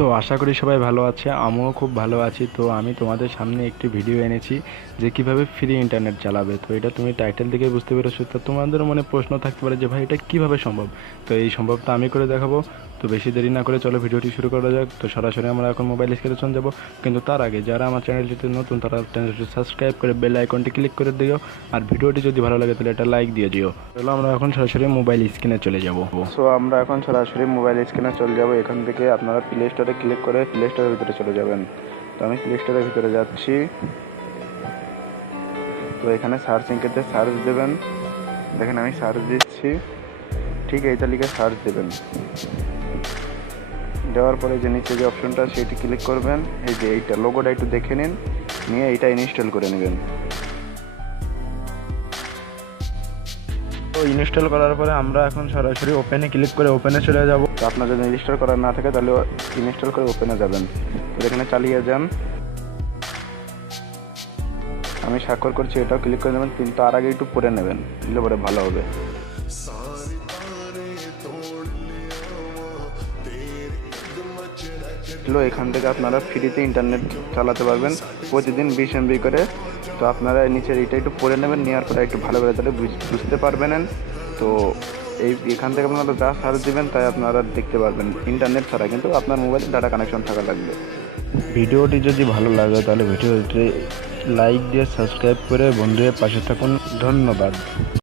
So আশা করি সবাই ভালো আছে, আমিও খুব ভালো আছি। তো আমি তোমাদের সামনে একটি ভিডিও এনেছি যে কিভাবে ফ্রি ইন্টারনেট চালাবে। তো এটা তুমি টাইটেল থেকে বুঝতে পেরেছো। তো তোমাদের মনে প্রশ্ন থাকতে পারে যে ভাই এটা কিভাবে সম্ভব। তো এই সম্ভবটা আমি করে দেখাবো। তো বেশি দেরি না করে চলো ভিডিওটি শুরু করা যাক। তো সরাসরি আমরা এখন মোবাইল স্ক্রিনে চলে যাবো, কিন্তু তার আগে যারা আমার চ্যানেলটিতে নতুন তারা চ্যানেলটি সাবস্ক্রাইব করে বেল আইকনটি ক্লিক করে দিও। আর ভিডিওটি যদি ভালো লাগে তাহলে একটা লাইক দিয়ে দিও। চলো আমরা এখন সরাসরি মোবাইল স্ক্রিনে চলে যাব। সো আমরা এখন সরাসরি মোবাইল স্ক্রিনে চলে যাব। এখান থেকে আপনারা প্লে স্টোরে ক্লিক করে প্লে স্টোরের ভিতরে চলে যাবেন। তো আমি প্লে স্টোরের ভিতরে যাচ্ছি। তো এখানে সার্চিং ক্ষেত্রে সার্চ দেবেন। দেখেন আমি সার্চ দিচ্ছি, ঠিক এই তালিকায় সার্চ দেবেন। দেওয়ার পরে যে নিচে যে অপশনটা সেটি ক্লিক করবেন। এই যে এইটা লোগোটা একটু দেখে নিন, নিয়ে এইটা ইনস্টল করে নেবেন। তো ইনস্টল করার পরে আমরা এখন সরাসরি ওপেনে ক্লিক করে ওপেনে চলে যাব। তো আপনার যদি ইনস্টল করা না থাকে তাহলে ইনস্টল করে ওপেনে যাবেন। তো এখানে চালিয়ে যান। আমি স্বাক্ষর করছি, এটাও ক্লিক করে নেবেন, কিন্তু তার আগে একটু পড়ে নেবেন, দিলে পরে ভালো হবে। এখান থেকে আপনারা ফ্রিতে ইন্টারনেট চালাতে পারবেন প্রতিদিন 20 MB করে। তো আপনারা নিচের এটা একটু পড়ে নেবেন, নেওয়ার পরে একটু ভালো করে তাহলে বুঝতে পারবেন। তো এখান থেকে আপনারা যা সার্চ দিবেন তাই আপনারা দেখতে পারবেন। ইন্টারনেট ছাড়া কিন্তু আপনার মোবাইলে ডাটা কানেকশন থাকা লাগবে। ভিডিওটি যদি ভালো লাগে তাহলে ভিডিওটি লাইক দিয়ে সাবস্ক্রাইব করে বন্ধুদের পাশে থাকুন। ধন্যবাদ।